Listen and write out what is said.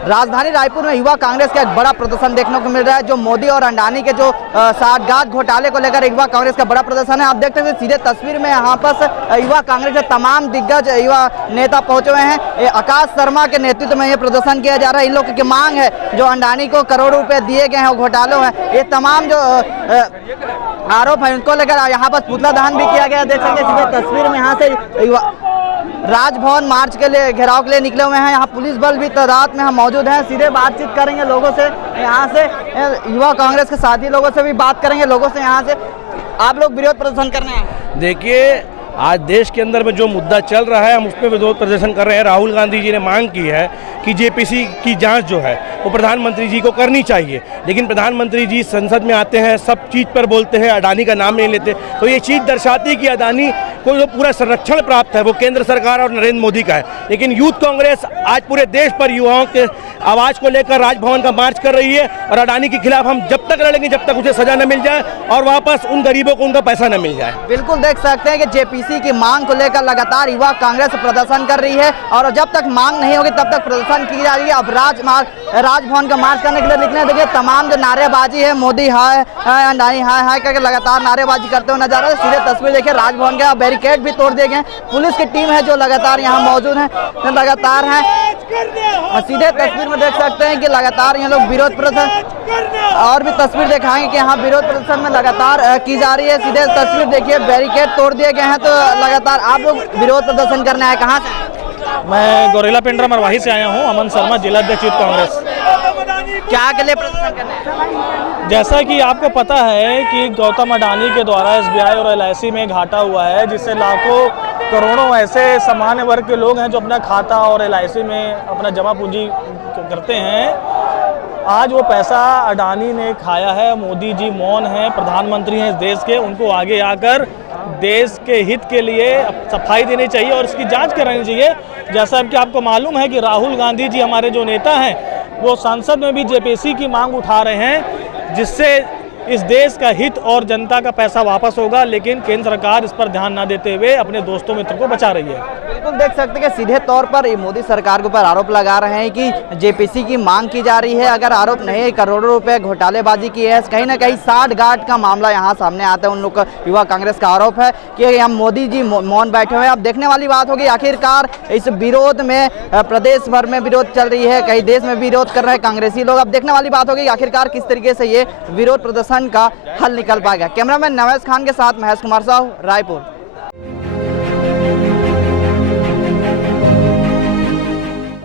राजधानी रायपुर में युवा कांग्रेस का एक बड़ा प्रदर्शन देखने को मिल रहा है। जो मोदी और अंडानी के जो साठगांठ घोटाले को लेकर युवा कांग्रेस का बड़ा प्रदर्शन है। आप देखते हैं सीधे तस्वीर में यहाँ पर युवा कांग्रेस के तमाम दिग्गज युवा नेता पहुंचे हुए हैं। आकाश शर्मा के नेतृत्व में ये प्रदर्शन किया जा रहा है। इन लोगों की मांग है जो अंडानी को करोड़ों रुपए दिए गए हैं घोटालों है, ये तमाम जो आरोप है उनको लेकर यहाँ पर पुतला दहन भी किया गया। देख सकते हैं सीधे तस्वीर में यहाँ से राजभवन मार्च के लिए घेराव के लिए निकले हुए हैं। यहाँ पुलिस बल भी तादाद में हम मौजूद हैं। सीधे बातचीत करेंगे लोगों से, यहाँ से युवा कांग्रेस के साथी लोगों से भी बात करेंगे। लोगों से यहाँ से आप लोग विरोध प्रदर्शन करने हैं। देखिए, आज देश के अंदर में जो मुद्दा चल रहा है हम उस पर विरोध प्रदर्शन कर रहे हैं। राहुल गांधी जी ने मांग की है कि जेपीसी की जांच जो है वो प्रधानमंत्री जी को करनी चाहिए, लेकिन प्रधानमंत्री जी संसद में आते हैं, सब चीज़ पर बोलते हैं, अडानी का नाम नहीं लेते। तो ये चीज़ दर्शाती है कि अडानी को जो पूरा संरक्षण प्राप्त है वो केंद्र सरकार और नरेंद्र मोदी का है। लेकिन यूथ कांग्रेस आज पूरे देश पर युवाओं के आवाज़ को लेकर राजभवन का मार्च कर रही है और अडानी के खिलाफ हम जब तक लड़ेंगे जब तक उसे सजा न मिल जाए और वापस उन गरीबों को उनका पैसा न मिल जाए। बिल्कुल देख सकते हैं कि जेपीसी की मांग को लेकर लगातार युवा कांग्रेस प्रदर्शन कर रही है और जब तक मांग नहीं होगी तब तक प्रदर्शन की जा रही है। अब राजभवन का मार्च करने के लिए निकले। देखिए तमाम जो नारेबाजी है, मोदी हाय हाय, अंडानी हाय हाय करके लगातार नारेबाजी करते हुए नजर आ रहे हैं। सीधे तस्वीर देखिए राजभवन के बैरिकेड भी तोड़ दिए गए। पुलिस की टीम है जो लगातार यहाँ मौजूद है, लगातार है। और सीधे तस्वीर में देख सकते हैं कि लगातार ये लोग विरोध प्रदर्शन और भी तस्वीर दिखाएंगे कि यहाँ विरोध प्रदर्शन में लगातार की जा रही है। सीधे तस्वीर देखिए बैरिकेड तोड़ दिए गए हैं। तो लगातार आप लोग विरोध प्रदर्शन करने आए, कहाँ से? मैं गोरेला पिंडरा मरवाही से आया हूँ। अमन शर्मा, जिला अध्यक्ष यूथ कांग्रेस। क्या के लिए प्रदर्शन करना है? जैसा कि आपको पता है कि गौतम अडानी के द्वारा एसबीआई और एलआईसी में घाटा हुआ है, जिससे लाखों करोड़ों ऐसे सामान्य वर्ग के लोग हैं जो अपना खाता और एलआईसी में अपना जमा पूंजी करते हैं। आज वो पैसा अडानी ने खाया है। मोदी जी मौन हैं, प्रधानमंत्री हैं इस देश के, उनको आगे आकर देश के हित के लिए सफाई देनी चाहिए और इसकी जांच करानी चाहिए। जैसा कि आपको मालूम है कि राहुल गांधी जी हमारे जो नेता हैं वो संसद में भी जेपीसी की मांग उठा रहे हैं, जिससे इस देश का हित और जनता का पैसा वापस होगा, लेकिन केंद्र सरकार इस पर ध्यान न देते हुए अपने दोस्तों मित्र को बचा रही है। बिल्कुल देख सकते हैं कि सीधे तौर पर मोदी सरकार के ऊपर आरोप लगा रहे हैं कि जेपीसी की मांग की जा रही है। अगर आरोप नहीं, करोड़ों रुपए घोटालेबाजी की है, कहीं ना कहीं साठगांठ का मामला यहाँ सामने आता है। उन लोग का युवा कांग्रेस का आरोप है कि हम मोदी जी मौन बैठे हुए हैं। अब देखने वाली बात होगी आखिरकार इस विरोध में प्रदेश भर में विरोध चल रही है, कई देश में विरोध कर रहे हैं कांग्रेसी लोग। अब देखने वाली बात होगी आखिरकार किस तरीके से ये विरोध प्रदर्शन का हल निकल पाएगा। कैमरामैन नवेश खान के साथ महेश कुमार साहू, रायपुर।